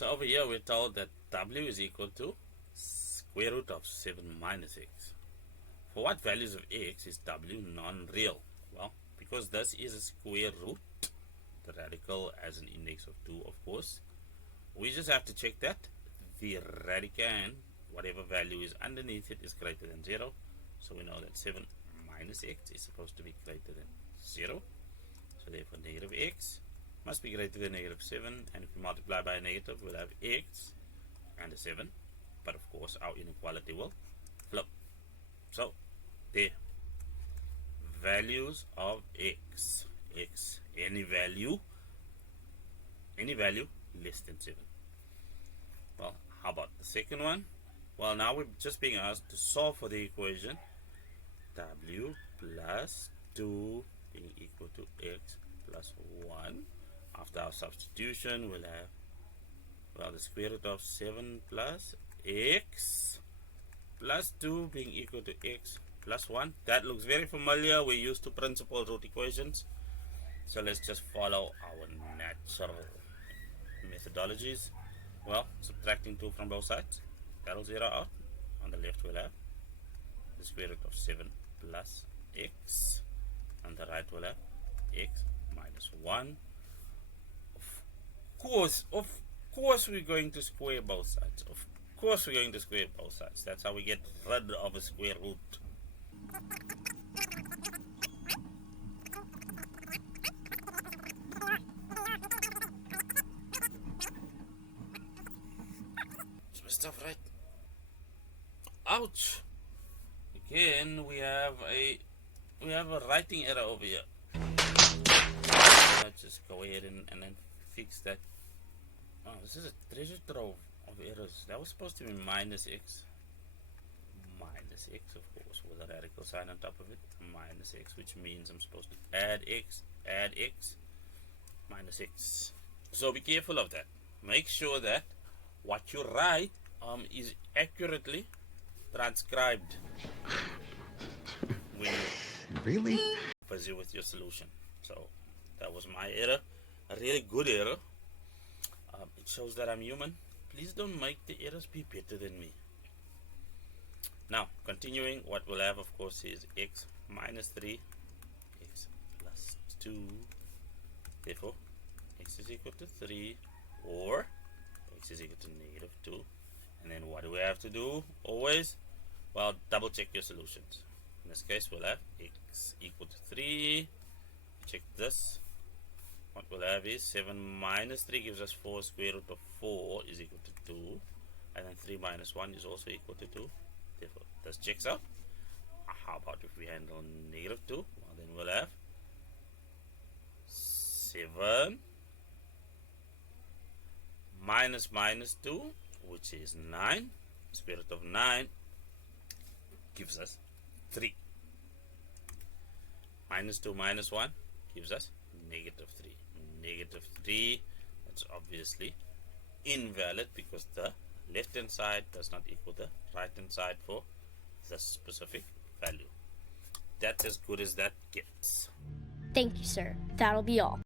So over here we're told that w is equal to square root of 7 minus x. For what values of x is w non-real? Well, because this is a square root, the radical as an index of 2, of course, we just have to check that the radicand, whatever value is underneath it, is greater than 0. So we know that 7 minus x is supposed to be greater than 0. So therefore negative x must be greater than negative 7. And if we multiply by a negative, we'll have x and a 7. But of course our inequality will flip. So there, values of x, any value less than 7. Well, how about the second one? Well, now we're just being asked to solve for the equation w plus 2 being equal to x plus 1. After our substitution, we'll have, well, the square root of 7 plus x plus 2 being equal to x plus 1. That looks very familiar. We're used to principal root equations. So let's just follow our natural methodologies. Well, subtracting 2 from both sides, that'll zero out. On the left we'll have the square root of 7 plus x. On the right we'll have x minus 1. Of course we're going to square both sides. Of course we're going to square both sides. That's how we get rid of a square root. Stuff right. Ouch! Again, we have a writing error over here. Let's just go ahead and then fix that. Oh, this is a treasure trove of errors. That was supposed to be minus x. Minus x, of course, with a radical sign on top of it. Minus x, which means I'm supposed to add x, minus x. So be careful of that. Make sure that what you write is accurately transcribed when Really? busy with your solution. So that was my error, a really good error. It shows that I'm human. Please don't make the errors be better than me. Now continuing, what we'll have of course is x minus 3, x plus 2, therefore x is equal to 3, or x is equal to negative 2. And then what do we have to do always? Well, double check your solutions. In this case we'll have x equal to 3. Check this. What we'll have is 7 minus 3 gives us 4. Square root of 4 is equal to 2. And then 3 minus 1 is also equal to 2. Therefore this checks out. How about if we handle negative 2? Well, then we'll have 7 minus 2, which is 9. Square root of 9 gives us 3. Minus 2 minus 1 gives us negative 3. Negative 3, that's obviously invalid because the left hand side does not equal the right hand side for this specific value. That's as good as that gets. Thank you, sir. That'll be all.